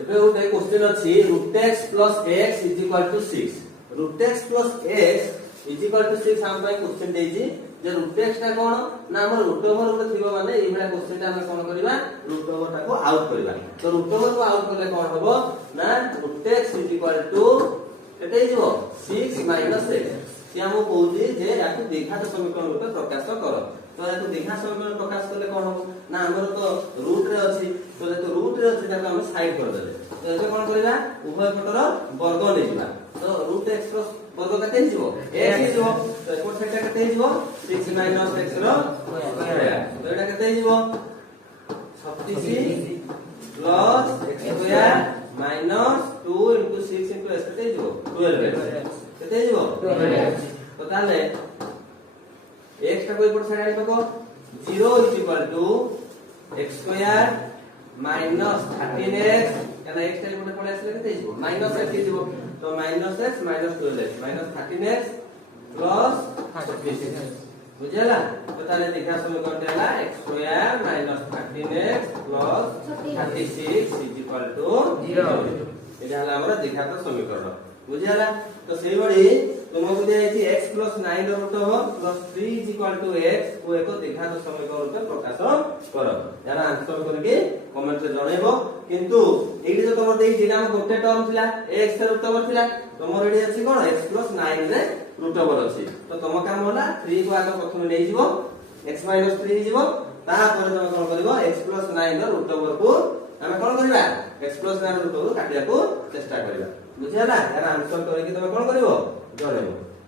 ଏବେ ଗୋଟେ क्वेश्चन ଅଛି √x + x = 6 √x + x = 6 हम ପାଇଁ क्वेश्चन ଦେଇଛି जे √x टा कोन ना हमर रूट ओवर रे थिबो माने एई भला क्वेश्चन टा हम कोन करबा रूट ओवर टा को आउट करबा तो रूट ओवर को आउट करले कोन हबो ना √x = केते हिजो 6 - x से हम कहूजी जे याकु द्विघात समीकरण रूपे प्रकाश कर तो याकु द्विघात समीकरण प्रकाश करले कोन हबो ना हमर तो रूट रे अछि तो जे रूट रे अछि ताको हम साइड कर देले तो एबे कोन करबा उभय पटर वर्ग ले जिबा तो √x वर्ग केते हिजो x हिजो तो एकोट साइड केते हिजो 6 - x रो स्क्वायर तो एटा केते हिजो 36 plus x square minus 2 * 6 * s केते हिजो 12 केते हिजो 12 तो ताले x टा को एकोट साइड आनी पको 0 = x स्क्वायर माइनस 13x याना x टा एकोट पळे आसले केते हिजो माइनस x हिजो तो minus x minus 12x minus 13x plus 36 बुझला तो ताले देखा समीकरण देला x square minus 13x plus 36 = 0 एटा हला हमरा देखा तो समीकरण बुझला तो सेही बडी तुमको दिया है x + 9 रो रूट ओवर प्लस 3 = x को एको देखा तो समीकरण रूपे प्रकाश करो याना आंसर करके कमेंट रे जणैबो किंतु एडी जो तमर देई जिना गोटे टर्म थिला x रे रूट ओवर थिला तमर एडी अछि कोन x + 9 रे रूट ओवर अछि तो तम काम होला 3 को आगे प्रथम नै जिवो x - 3 जिवो ता पर तम कोन करबो x + 9 रो रूट ओवर को हम कोन करबा x + 9 रो रूट ओवर काटिया को चेष्टा करबा बुझिया ना यार आंसर करके तम कोन करबो जणैबो।